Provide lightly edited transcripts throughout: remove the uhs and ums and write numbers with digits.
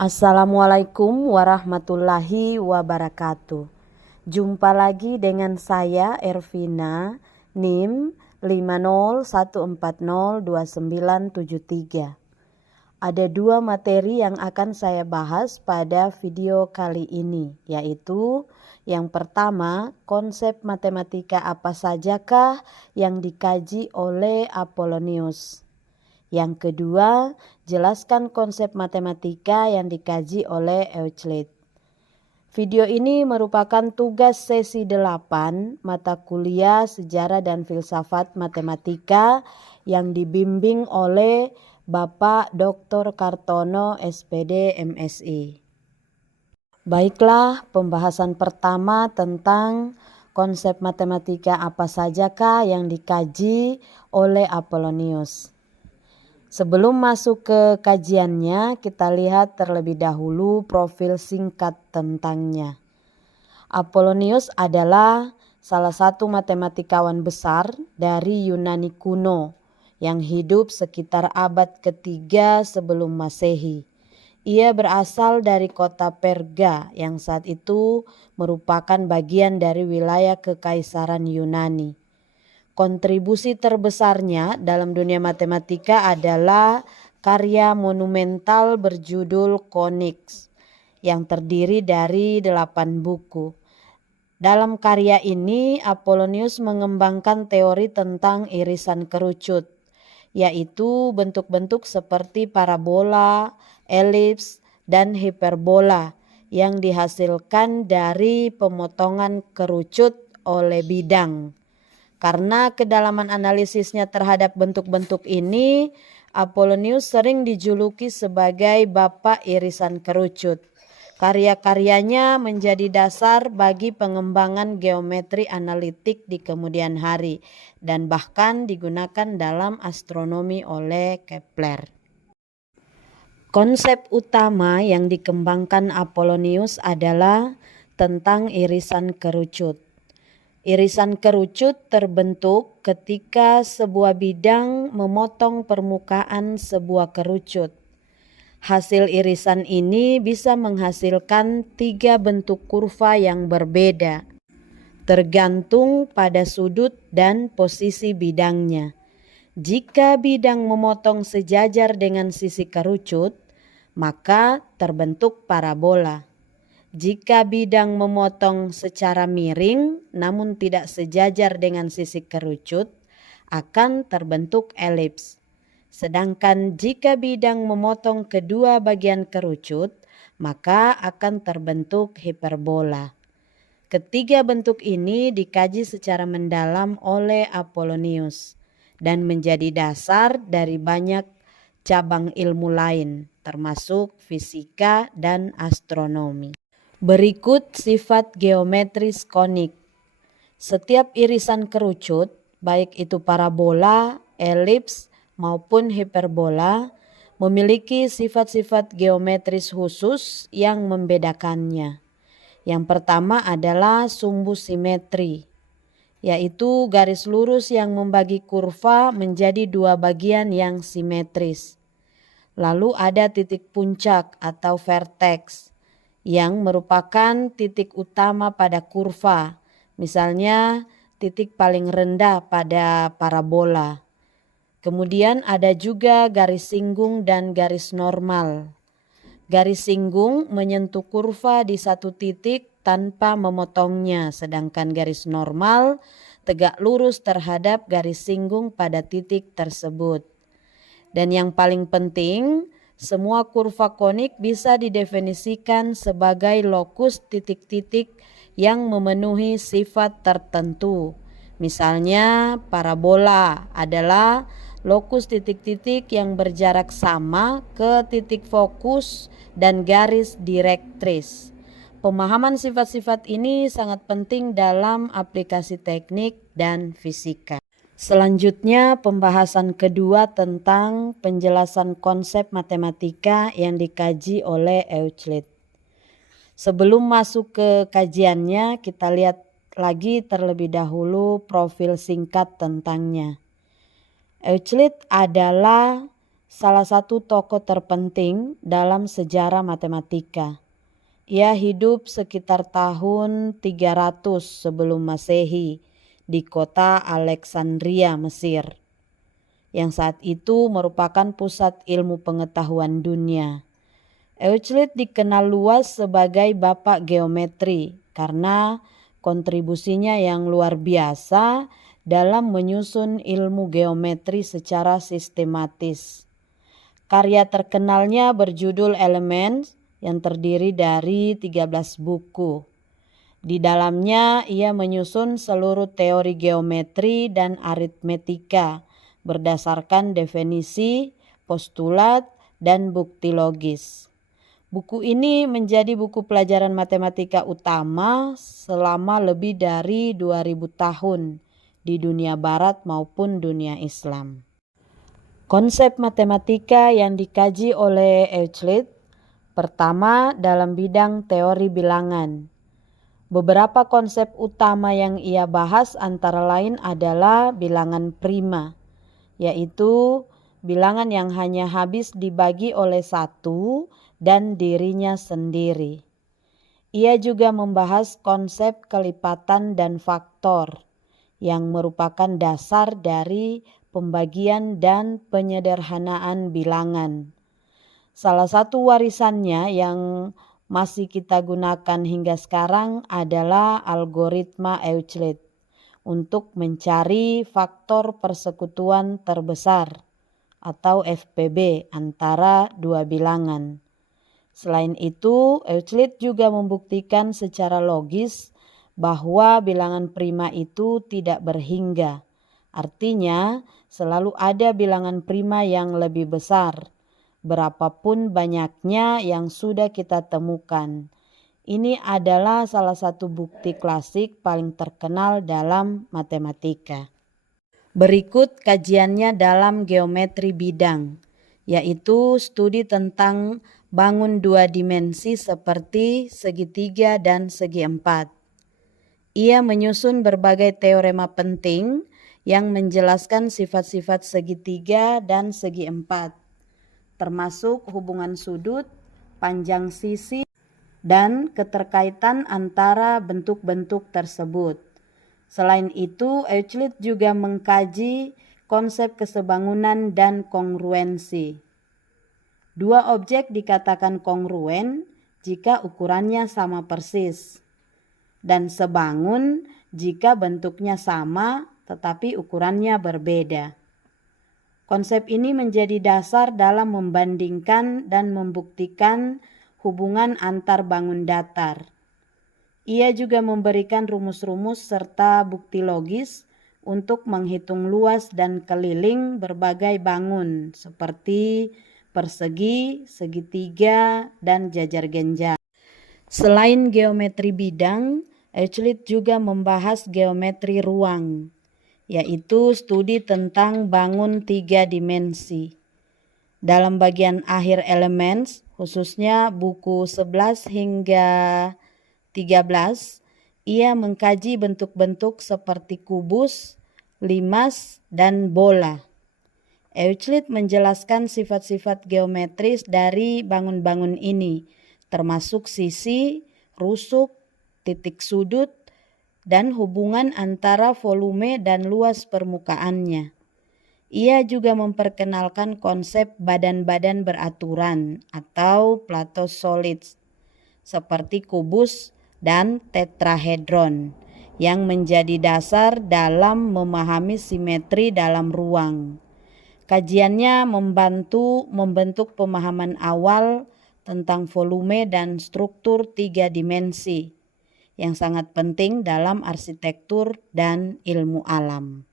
Assalamualaikum warahmatullahi wabarakatuh. Jumpa lagi dengan saya Ervina, NIM 501402973. Ada dua materi yang akan saya bahas pada video kali ini, yaitu yang pertama, konsep matematika apa sajakah yang dikaji oleh Apollonius. Yang kedua, jelaskan konsep matematika yang dikaji oleh Euclid. Video ini merupakan tugas sesi 8 mata kuliah Sejarah dan Filsafat Matematika yang dibimbing oleh Bapak Dr. Kartono SPD MSI. Baiklah, pembahasan pertama tentang konsep matematika apa sajakah yang dikaji oleh Apollonius. Sebelum masuk ke kajiannya, kita lihat terlebih dahulu profil singkat tentangnya. Apollonius adalah salah satu matematikawan besar dari Yunani kuno yang hidup sekitar abad ketiga sebelum Masehi. Ia berasal dari kota Perga yang saat itu merupakan bagian dari wilayah Kekaisaran Yunani. Kontribusi terbesarnya dalam dunia matematika adalah karya monumental berjudul Conics yang terdiri dari 8 buku. Dalam karya ini Apollonius mengembangkan teori tentang irisan kerucut, yaitu bentuk-bentuk seperti parabola, elips, dan hiperbola yang dihasilkan dari pemotongan kerucut oleh bidang. Karena kedalaman analisisnya terhadap bentuk-bentuk ini, Apollonius sering dijuluki sebagai Bapak Irisan Kerucut. Karya-karyanya menjadi dasar bagi pengembangan geometri analitik di kemudian hari dan bahkan digunakan dalam astronomi oleh Kepler. Konsep utama yang dikembangkan Apollonius adalah tentang irisan kerucut. Irisan kerucut terbentuk ketika sebuah bidang memotong permukaan sebuah kerucut. Hasil irisan ini bisa menghasilkan 3 bentuk kurva yang berbeda, tergantung pada sudut dan posisi bidangnya. Jika bidang memotong sejajar dengan sisi kerucut, maka terbentuk parabola. Jika bidang memotong secara miring namun tidak sejajar dengan sisi kerucut, akan terbentuk elips. Sedangkan jika bidang memotong kedua bagian kerucut, maka akan terbentuk hiperbola. Ketiga bentuk ini dikaji secara mendalam oleh Apollonius dan menjadi dasar dari banyak cabang ilmu lain, termasuk fisika dan astronomi. Berikut sifat geometris konik. Setiap irisan kerucut, baik itu parabola, elips, maupun hiperbola, memiliki sifat-sifat geometris khusus yang membedakannya. Yang pertama adalah sumbu simetri, yaitu garis lurus yang membagi kurva menjadi 2 bagian yang simetris. Lalu ada titik puncak atau vertex, yang merupakan titik utama pada kurva, misalnya titik paling rendah pada parabola. Kemudian ada juga garis singgung dan garis normal. Garis singgung menyentuh kurva di satu titik tanpa memotongnya, sedangkan garis normal tegak lurus terhadap garis singgung pada titik tersebut. Dan yang paling penting, semua kurva konik bisa didefinisikan sebagai lokus titik-titik yang memenuhi sifat tertentu. Misalnya parabola adalah lokus titik-titik yang berjarak sama ke titik fokus dan garis direktris. Pemahaman sifat-sifat ini sangat penting dalam aplikasi teknik dan fisika. Selanjutnya pembahasan kedua tentang penjelasan konsep matematika yang dikaji oleh Euclid. Sebelum masuk ke kajiannya, kita lihat lagi terlebih dahulu profil singkat tentangnya. Euclid adalah salah satu tokoh terpenting dalam sejarah matematika. Ia hidup sekitar tahun 300 sebelum Masehi di kota Alexandria, Mesir, yang saat itu merupakan pusat ilmu pengetahuan dunia. Euclid dikenal luas sebagai bapak geometri karena kontribusinya yang luar biasa dalam menyusun ilmu geometri secara sistematis. Karya terkenalnya berjudul Elements yang terdiri dari 13 buku. Di dalamnya ia menyusun seluruh teori geometri dan aritmetika berdasarkan definisi, postulat, dan bukti logis. Buku ini menjadi buku pelajaran matematika utama selama lebih dari 2000 tahun di dunia barat maupun dunia Islam. Konsep matematika yang dikaji oleh Euclid pertama dalam bidang teori bilangan. Beberapa konsep utama yang ia bahas antara lain adalah bilangan prima, yaitu bilangan yang hanya habis dibagi oleh satu dan dirinya sendiri. Ia juga membahas konsep kelipatan dan faktor yang merupakan dasar dari pembagian dan penyederhanaan bilangan. Salah satu warisannya yang masih kita gunakan hingga sekarang adalah algoritma Euclid untuk mencari faktor persekutuan terbesar atau FPB antara dua bilangan. Selain itu, Euclid juga membuktikan secara logis bahwa bilangan prima itu tidak berhingga. Artinya, selalu ada bilangan prima yang lebih besar, berapapun banyaknya yang sudah kita temukan. Ini adalah salah satu bukti klasik paling terkenal dalam matematika. Berikut kajiannya dalam geometri bidang, yaitu studi tentang bangun dua dimensi seperti segitiga dan segi empat. Ia menyusun berbagai teorema penting yang menjelaskan sifat-sifat segitiga dan segi empat, termasuk hubungan sudut, panjang sisi, dan keterkaitan antara bentuk-bentuk tersebut. Selain itu, Euclid juga mengkaji konsep kesebangunan dan kongruensi. Dua objek dikatakan kongruen jika ukurannya sama persis, dan sebangun jika bentuknya sama tetapi ukurannya berbeda. Konsep ini menjadi dasar dalam membandingkan dan membuktikan hubungan antar bangun datar. Ia juga memberikan rumus-rumus serta bukti logis untuk menghitung luas dan keliling berbagai bangun seperti persegi, segitiga, dan jajar genjang. Selain geometri bidang, Euclid juga membahas geometri ruang, yaitu studi tentang bangun tiga dimensi. Dalam bagian akhir Elements, khususnya buku 11 hingga 13, ia mengkaji bentuk-bentuk seperti kubus, limas, dan bola. Euclid menjelaskan sifat-sifat geometris dari bangun-bangun ini, termasuk sisi, rusuk, titik sudut, dan hubungan antara volume dan luas permukaannya. Ia juga memperkenalkan konsep badan-badan beraturan atau plato solids seperti kubus dan tetrahedron yang menjadi dasar dalam memahami simetri dalam ruang. Kajiannya membantu membentuk pemahaman awal tentang volume dan struktur tiga dimensi yang sangat penting dalam arsitektur dan ilmu alam.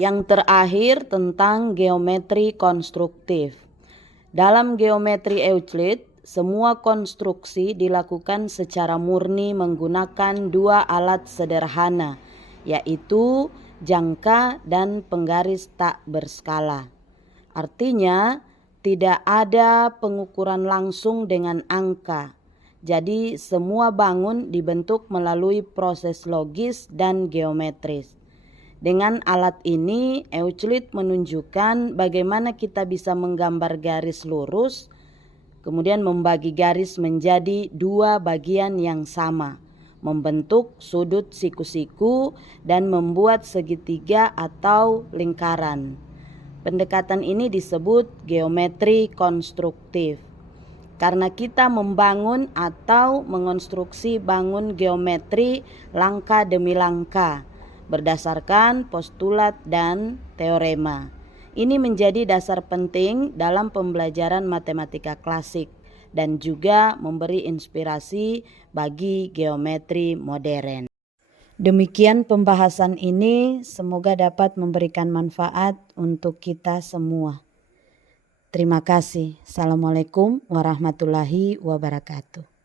Yang terakhir tentang geometri konstruktif. Dalam geometri Euclid, semua konstruksi dilakukan secara murni menggunakan dua alat sederhana, yaitu jangka dan penggaris tak berskala. Artinya, tidak ada pengukuran langsung dengan angka. Jadi, semua bangun dibentuk melalui proses logis dan geometris. Dengan alat ini, Euclid menunjukkan bagaimana kita bisa menggambar garis lurus, kemudian membagi garis menjadi dua bagian yang sama, membentuk sudut siku-siku dan membuat segitiga atau lingkaran. Pendekatan ini disebut geometri konstruktif. Karena kita membangun atau mengonstruksi bangun geometri langkah demi langkah berdasarkan postulat dan teorema. Ini menjadi dasar penting dalam pembelajaran matematika klasik dan juga memberi inspirasi bagi geometri modern. Demikian pembahasan ini, semoga dapat memberikan manfaat untuk kita semua. Terima kasih. Assalamualaikum warahmatullahi wabarakatuh.